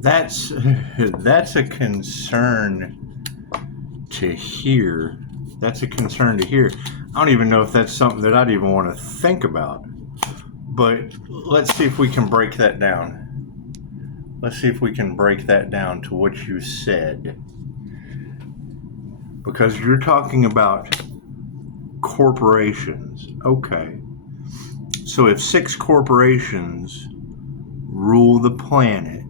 That's a concern to hear. That's a concern to hear. I don't even know if that's something that I'd even want to think about. But let's see if we can break that down. Let's see if we can break that down to what you said. Because you're talking about corporations. Okay. So if 6 corporations rule the planet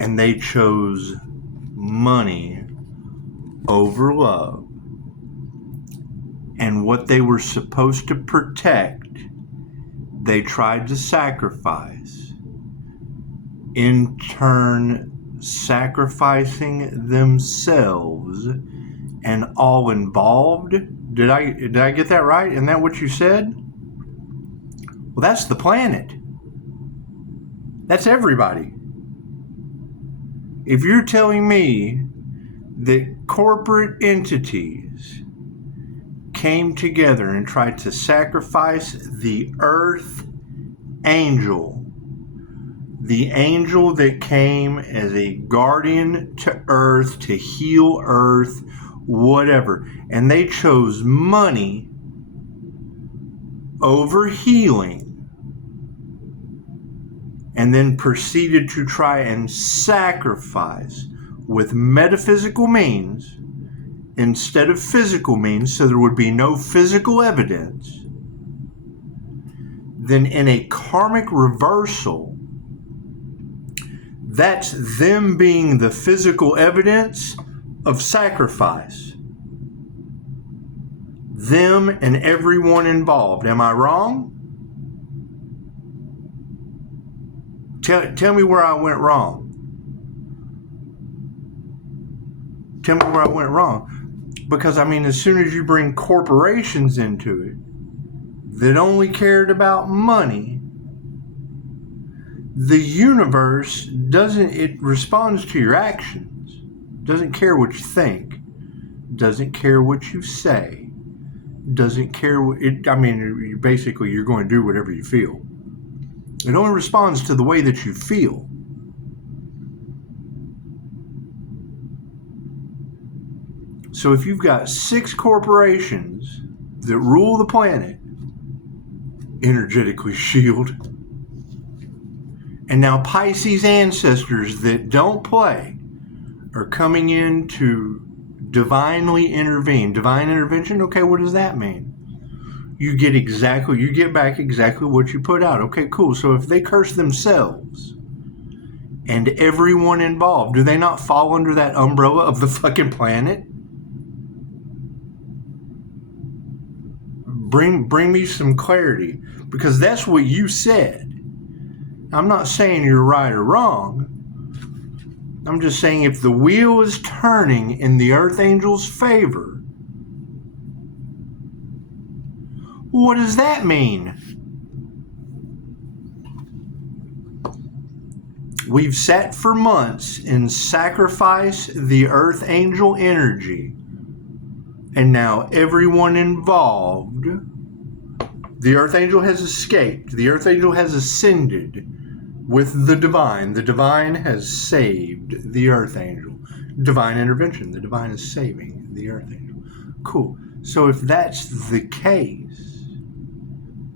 and they chose money over love, and what they were supposed to protect, they tried to sacrifice, in turn sacrificing themselves and all involved. Did I get that right? Isn't that what you said? Well, that's the planet. That's everybody. If you're telling me that corporate entities came together and tried to sacrifice the Earth Angel, the angel that came as a guardian to Earth, to heal Earth, whatever, and they chose money over healing, and then proceeded to try and sacrifice with metaphysical means instead of physical means, so there would be no physical evidence, then in a karmic reversal, that's them being the physical evidence of sacrifice. Them and everyone involved. Am I wrong? Tell me where I went wrong. Tell me where I went wrong. Because, I mean, as soon as you bring corporations into it that only cared about money, the universe it responds to your actions. Doesn't care what you think. Doesn't care what you say. Doesn't care what you're going to do whatever you feel. It only responds to the way that you feel. So if you've got 6 corporations that rule the planet, energetically shield, and now Pisces ancestors that don't play are coming in to divinely intervene. Divine intervention, okay, what does that mean? You get back exactly what you put out. Okay, cool. So if they curse themselves and everyone involved, do they not fall under that umbrella of the fucking planet? Bring me some clarity, because that's what you said. I'm not saying you're right or wrong. I'm just saying if the wheel is turning in the Earth Angel's favor, what does that mean? We've sat for months and sacrificed the Earth Angel energy, and now everyone involved, the Earth Angel has escaped. The Earth Angel has ascended with the Divine. The Divine has saved the Earth Angel. Divine intervention. The Divine is saving the Earth Angel. Cool. So if that's the case,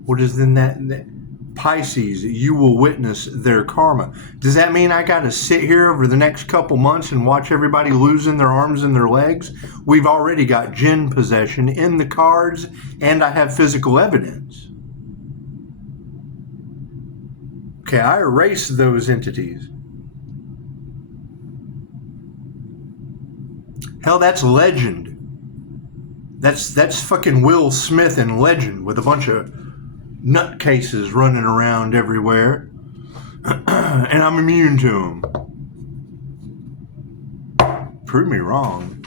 what is then that Pisces, you will witness their karma. Does that mean I got to sit here over the next couple months and watch everybody losing their arms and their legs? We've already got jinn possession in the cards, and I have physical evidence. Okay, I erase those entities. Hell, that's Legend. That's fucking Will Smith in Legend with a bunch of nutcases running around everywhere, and I'm immune to them. Prove me wrong.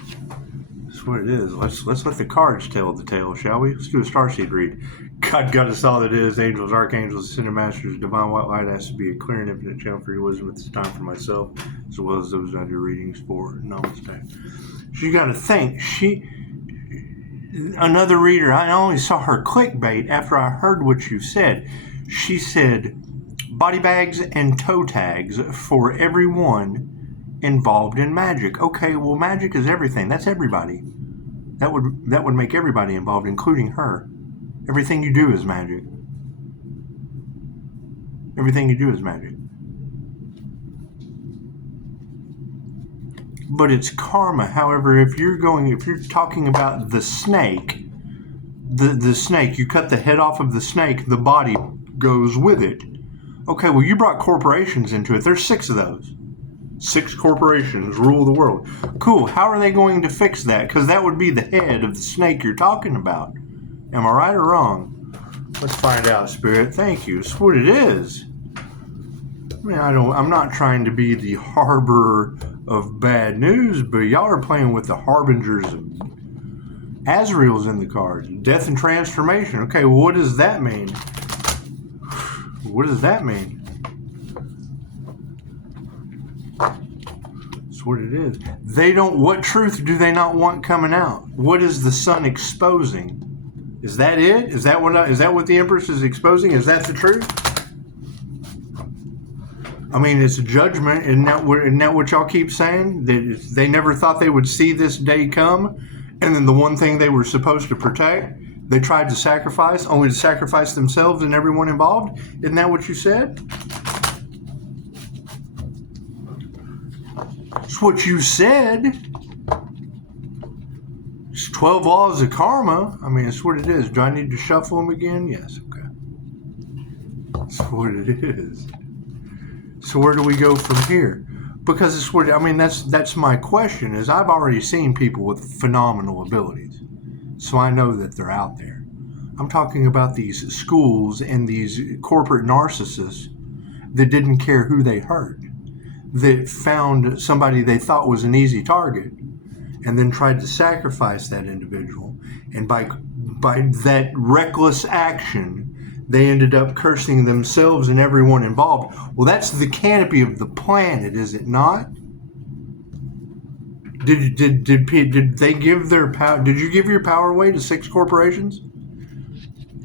That's what it is. Let's let the cards tell the tale, shall we? Let's do a starseed read. God got us all that is, angels, archangels, ascended masters, divine white light has to be a clear and infinite channel for your wisdom at this time for myself, as well as those I do readings for. Namaste. You got to think, another reader, I only saw her clickbait after I heard what you said. She said, body bags and toe tags for everyone involved in magic. Okay, well, magic is everything. That's everybody. That would make everybody involved, including her. Everything you do is magic. Everything you do is magic. But it's karma. However, if you're talking about the snake, the snake, you cut the head off of the snake, the body goes with it. Okay, well, you brought corporations into it. There's 6 of those. 6 corporations rule the world. Cool. How are they going to fix that? Because that would be the head of the snake you're talking about. Am I right or wrong? Let's find out, Spirit. Thank you. It's what it is. I mean, I'm not trying to be the harborer of bad news, but y'all are playing with the harbingers of Azrael's in the cards. Death and transformation. Okay, well, what does that mean? What does that mean? That's what it is. What truth do they not want coming out? What is the sun exposing? Is that it? Is that what the Empress is exposing? Is that the truth? I mean, it's a judgment. Isn't that what y'all keep saying? That they never thought they would see this day come, and then the one thing they were supposed to protect, they tried to sacrifice, only to sacrifice themselves and everyone involved? Isn't that what you said? It's what you said. It's 12 laws of karma. I mean, it's what it is. Do I need to shuffle them again? Yes. Okay. That's what it is. So where do we go from here? Because it's what, I mean, that's my question, is I've already seen people with phenomenal abilities. So I know that they're out there. I'm talking about these schools and these corporate narcissists that didn't care who they hurt, that found somebody they thought was an easy target and then tried to sacrifice that individual. And by that reckless action, they ended up cursing themselves and everyone involved. Well, that's the canopy of the planet, is it not? Did they give their power? Did you give your power away to 6 corporations?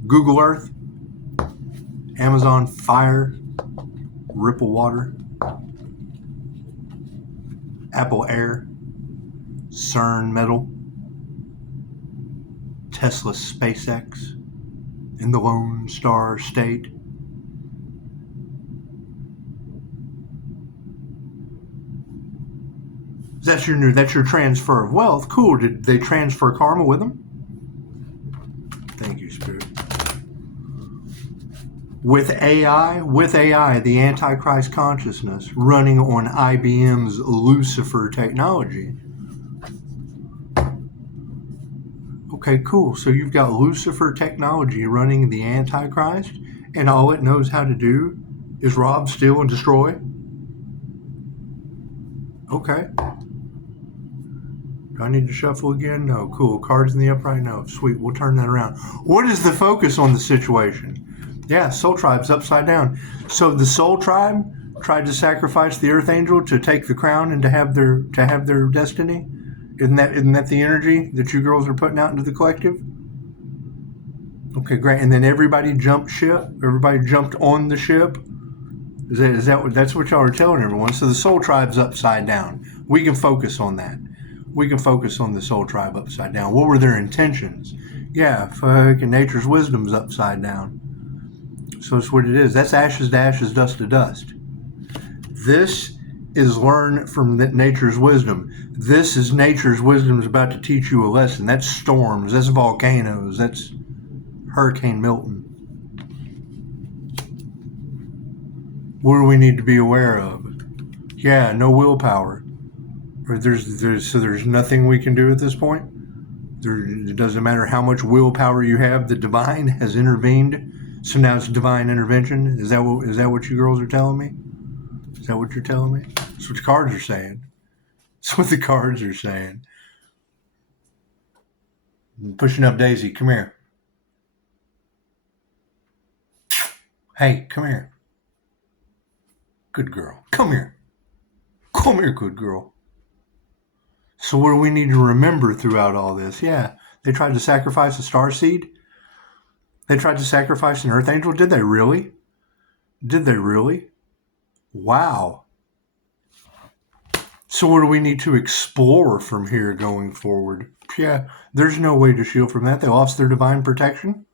Google Earth, Amazon Fire, Ripple Water, Apple Air, CERN Metal, Tesla SpaceX, in the Lone Star State. That's your transfer of wealth. Cool. Did they transfer karma with them? Thank you, Spirit. With AI, the Antichrist consciousness running on IBM's Lucifer technology. Okay, cool. So you've got Lucifer technology running the Antichrist, and all it knows how to do is rob, steal, and destroy? Okay. Do I need to shuffle again? No. Cool. Cards in the upright? No. Sweet. We'll turn that around. What is the focus on the situation? Yeah, Soul Tribe's upside down. So the Soul Tribe tried to sacrifice the Earth Angel to take the crown and to have their destiny? Isn't that the energy that you girls are putting out into the collective? Okay, great. And then everybody jumped ship? Everybody jumped on the ship? That's what y'all are telling everyone? So the Soul Tribe's upside down. We can focus on that. We can focus on the Soul Tribe upside down. What were their intentions? Yeah, fucking nature's wisdom's upside down. So it's what it is. That's ashes to ashes, dust to dust. This is learn from nature's wisdom. This is nature's wisdom is about to teach you a lesson. That's storms. That's volcanoes. That's Hurricane Milton. What do we need to be aware of? Yeah, no willpower. Or there's nothing we can do at this point. It doesn't matter how much willpower you have. The divine has intervened. So now it's divine intervention. Is that what you girls are telling me? Is that what you're telling me? That's what the cards are saying. That's what the cards are saying. I'm pushing up Daisy. Come here. Hey, come here. Good girl. Come here. Come here, good girl. So what do we need to remember throughout all this? Yeah, they tried to sacrifice a starseed. They tried to sacrifice an Earth Angel. Did they really? Did they really? Wow. So what do we need to explore from here going forward? Yeah, there's no way to shield from that. They lost their divine protection.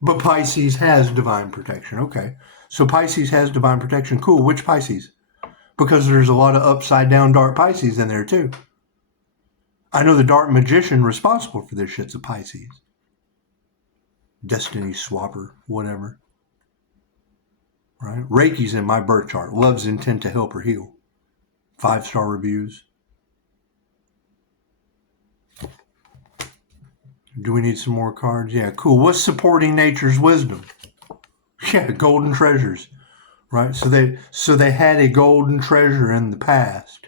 But Pisces has divine protection. Okay. So Pisces has divine protection. Cool. Which Pisces? Because there's a lot of upside down dark Pisces in there too. I know the dark magician responsible for this shit's a Pisces. Destiny swapper, whatever. Right? Reiki's in my birth chart. Love's intent to help or heal. 5-star reviews. Do we need some more cards? Yeah, cool. What's supporting nature's wisdom? Yeah, golden treasures. Right? So they had a golden treasure in the past.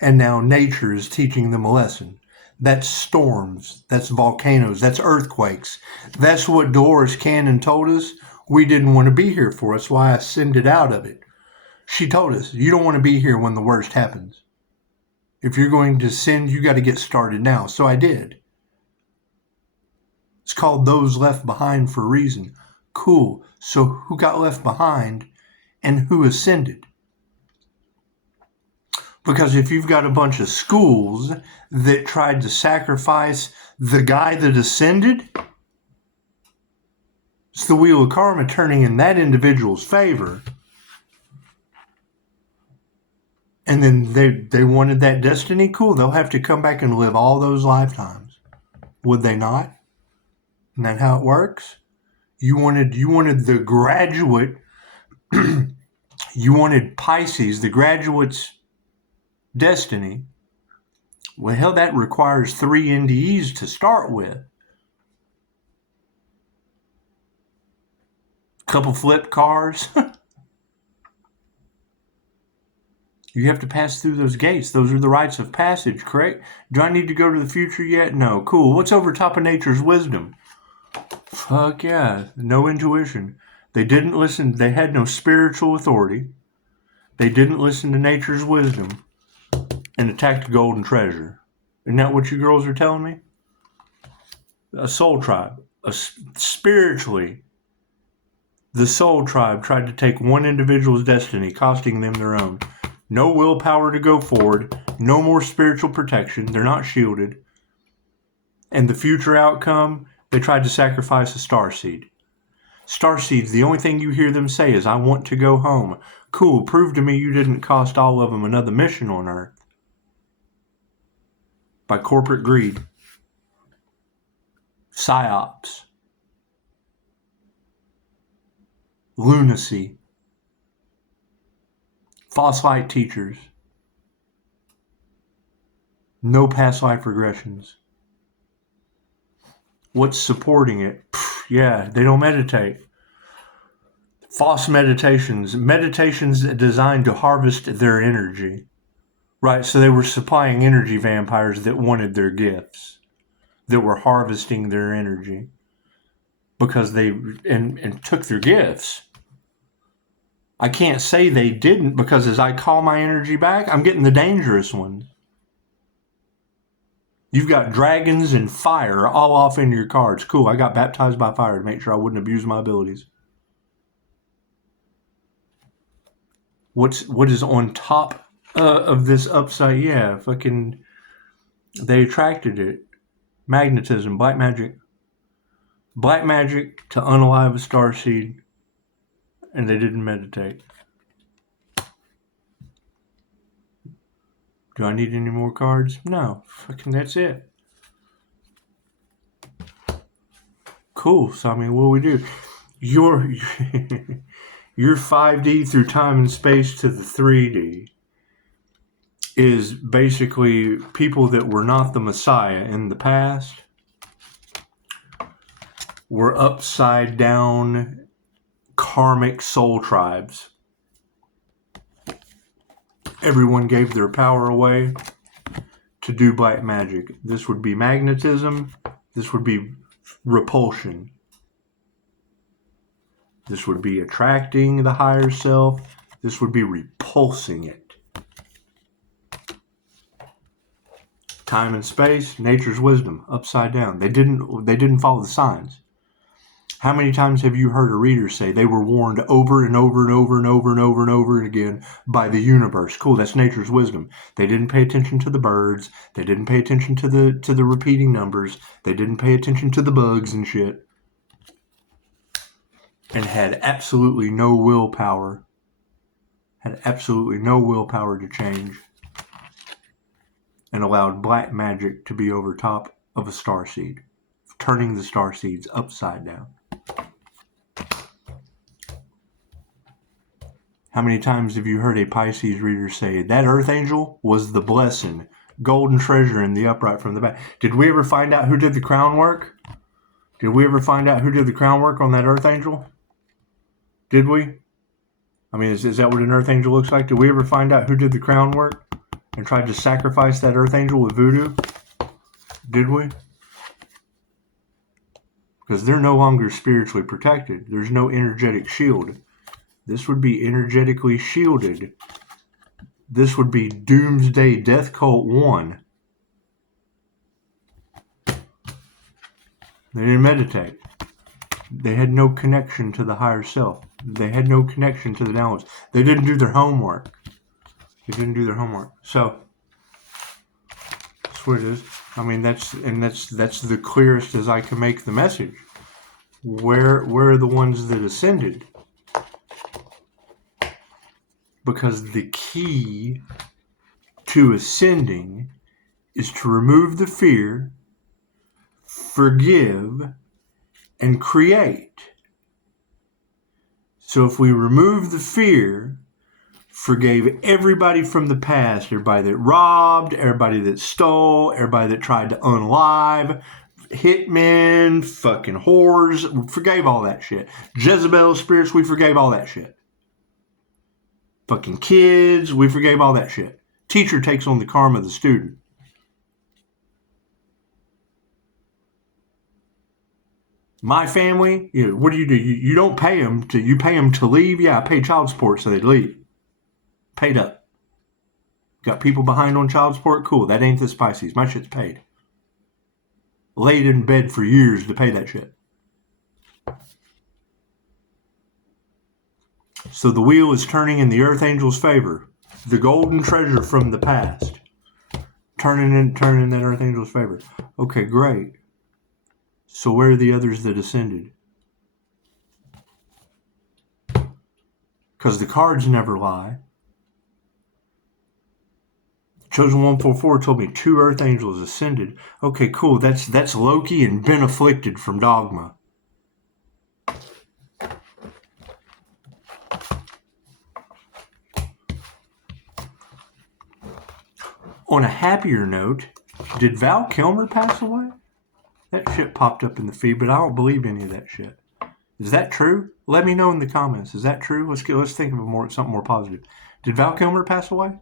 And now nature is teaching them a lesson. That's storms. That's volcanoes. That's earthquakes. That's what Dolores Cannon told us we didn't want to be here for. That's why I ascended out of it. She told us, you don't want to be here when the worst happens. If you're going to ascend, you got to get started now. So I did. It's called Those Left Behind for a reason. Cool. So who got left behind and who ascended? Because if you've got a bunch of schools that tried to sacrifice the guy that ascended, it's the wheel of karma turning in that individual's favor. And then they wanted that destiny. Cool. They'll have to come back and live all those lifetimes. Would they not? Isn't that how it works? You wanted the graduate. You wanted Pisces, the graduate's destiny. Well, hell, that requires 3 NDEs to start with. Couple flip cars. You have to pass through those gates. Those are the rites of passage, correct? Do I need to go to the future yet? No. Cool. What's over top of nature's wisdom? Fuck yeah. No intuition. They didn't listen. They had no spiritual authority. They didn't listen to nature's wisdom and attacked the golden treasure. Isn't that what you girls are telling me? A soul tribe. Spiritually, the soul tribe tried to take one individual's destiny, costing them their own. No willpower to go forward. No more spiritual protection. They're not shielded. And the future outcome, they tried to sacrifice a starseed. Starseeds, the only thing you hear them say is, I want to go home. Cool, prove to me you didn't cost all of them another mission on Earth. By corporate greed. Psyops. Lunacy. False light teachers. No past life regressions. What's supporting it? Yeah, they don't meditate. False meditations. Meditations designed to harvest their energy. Right, so they were supplying energy vampires that wanted their gifts. That were harvesting their energy. Because they and took their gifts. I can't say they didn't, because as I call my energy back, I'm getting the dangerous ones. You've got dragons and fire all off in your cards. Cool, I got baptized by fire to make sure I wouldn't abuse my abilities. What is on top of this upside? Yeah, fucking, they attracted it. Magnetism, black magic. Black magic to unalive a starseed. And they didn't meditate. Do I need any more cards? No. Fucking that's it. Cool. So, I mean, what do we do? Your 5D through time and space to the 3D is basically people that were not the Messiah in the past were upside down karmic soul tribes. Everyone gave their power away to do black magic. This would be magnetism. This would be repulsion. This would be attracting the higher self. This would be repulsing it. Time and space, nature's wisdom, upside down. They didn't follow the signs. How many times have you heard a reader say they were warned over and over and over and over and over and over again by the universe? Cool, that's nature's wisdom. They didn't pay attention to the birds. They didn't pay attention to the repeating numbers. They didn't pay attention to the bugs and shit. And had absolutely no willpower. Had absolutely no willpower to change. And allowed black magic to be over top of a starseed, turning the starseeds upside down. How many times have you heard a Pisces reader say, that earth angel was the blessing, golden treasure in the upright from the back? Did we ever find out who did the crown work? Did we ever find out who did the crown work on that earth angel? Did we? I mean, is that what an earth angel looks like? Did we ever find out who did the crown work and tried to sacrifice that earth angel with voodoo? Did we? Because they're no longer spiritually protected. There's no energetic shield. This would be energetically shielded. This would be Doomsday Death Cult 1. They didn't meditate. They had no connection to the higher self. They had no connection to the downloads. They didn't do their homework. So, that's what it is. I mean, that's the clearest as I can make the message. Where are the ones that ascended? Because the key to ascending is to remove the fear, forgive, and create. So if we remove the fear, forgave everybody from the past, everybody that robbed, everybody that stole, everybody that tried to unalive, hitmen, fucking whores, we forgave all that shit. Jezebel spirits, we forgave all that shit. Fucking kids, we forgave all that shit. Teacher takes on the karma of the student. My family, what do? You don't pay them you pay them to leave? Yeah, I pay child support so they leave. Paid up. Got people behind on child support? Cool, that ain't the Pisces. My shit's paid. Laid in bed for years to pay that shit. So the wheel is turning in the earth angel's favor. The golden treasure from the past. Turning in that earth angel's favor. Okay, great. So where are the others that ascended? Because the cards never lie. Chosen 144 told me 2 earth angels ascended. Okay, cool. That's Loki and been afflicted from Dogma. On a happier note, did Val Kilmer pass away? That shit popped up in the feed, but I don't believe any of that shit. Is that true? Let me know in the comments. Is that true? Let's think of something more positive. Did Val Kilmer pass away?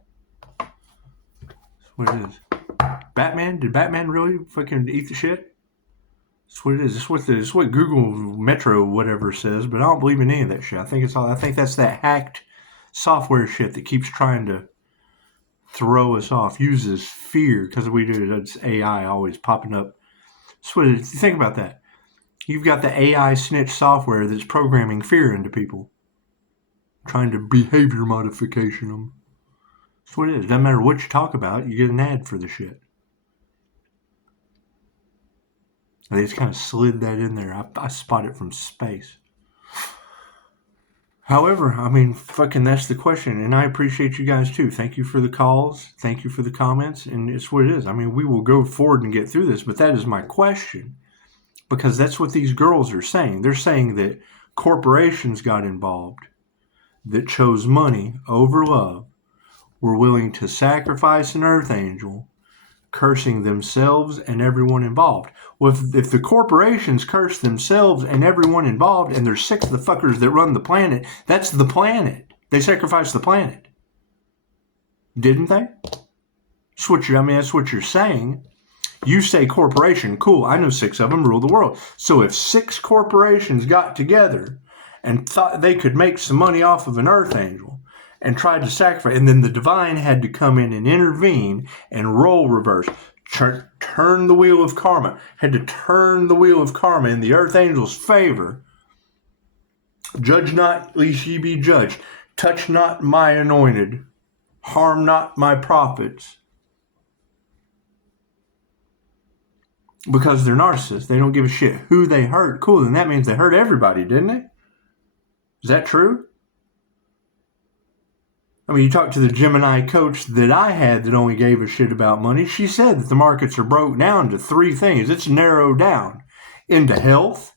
That's what it is. Batman? Did Batman really fucking eat the shit? That's what it is. It's what Google Metro whatever says, but I don't believe in any of that shit. I think that's that hacked software shit that keeps trying to throw us off, uses fear, because we do it. It's AI always popping up. So think about that. You've got the AI snitch software that's programming fear into people, trying to behavior modification them. That's what it is. Doesn't matter what you talk about, you get an ad for the shit. They just kind of slid that in there. I spot it from space. However, I mean, fucking that's the question. And I appreciate you guys too. Thank you for the calls. Thank you for the comments. And it's what it is. I mean, we will go forward and get through this, but that is my question. Because that's what these girls are saying. They're saying that corporations got involved, that chose money over love, were willing to sacrifice an earth angel, cursing themselves and everyone involved. Well, if the corporations curse themselves and everyone involved, and there's 6 of the fuckers that run the planet, that's the planet. They sacrificed the planet. Didn't they? That's what you're saying. You say corporation, cool, I know 6 of them rule the world. So if 6 corporations got together and thought they could make some money off of an earth angel and tried to sacrifice, and then the divine had to come in and intervene and role reverse, turn the wheel of karma, had to turn the wheel of karma in the earth angel's favor, Judge not, lest ye be judged. Touch not my anointed. Harm not my prophets. Because they're narcissists. They don't give a shit who they hurt. Cool, then that means they hurt everybody, didn't they? Is that true? I mean, you talk to the Gemini coach that I had that only gave a shit about money. She said that the markets are broke down to three things. It's narrowed down into health,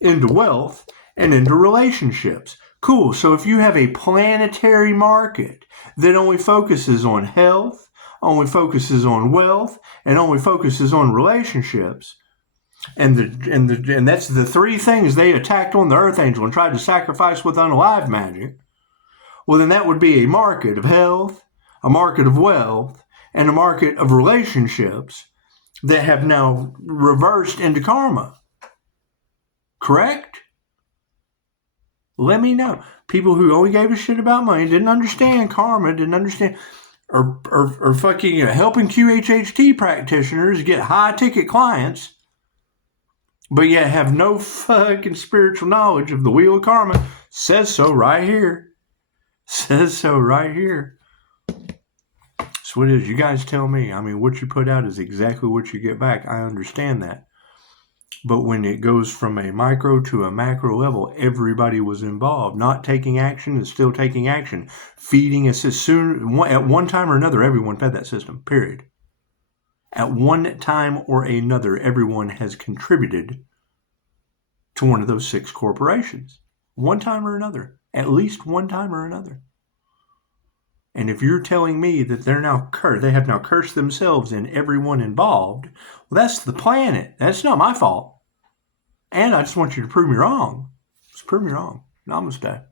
into wealth, and into relationships. Cool. So if you have a planetary market that only focuses on health, only focuses on wealth, and only focuses on relationships, and that's the three things they attacked on the Earth Angel and tried to sacrifice with unalive magic, well, then that would be a market of health, a market of wealth, and a market of relationships that have now reversed into karma. Correct? Let me know. People who only gave a shit about money, didn't understand karma, didn't understand, or fucking helping QHHT practitioners get high-ticket clients, but yet have no fucking spiritual knowledge of the wheel of karma. Says so right here. Says so right here. So what is, you guys tell me. I mean, what you put out is exactly what you get back. I understand that. But when it goes from a micro to a macro level, everybody was involved. Not taking action is still taking action. Feeding us as soon, at one time or another, everyone fed that system, period. At one time or another, everyone has contributed to one of those 6 corporations. One time or another. At least one time or another. And if you're telling me that they're now cursed, they have now cursed themselves and everyone involved, well, that's the planet. That's not my fault. And I just want you to prove me wrong. Just prove me wrong. Namaste.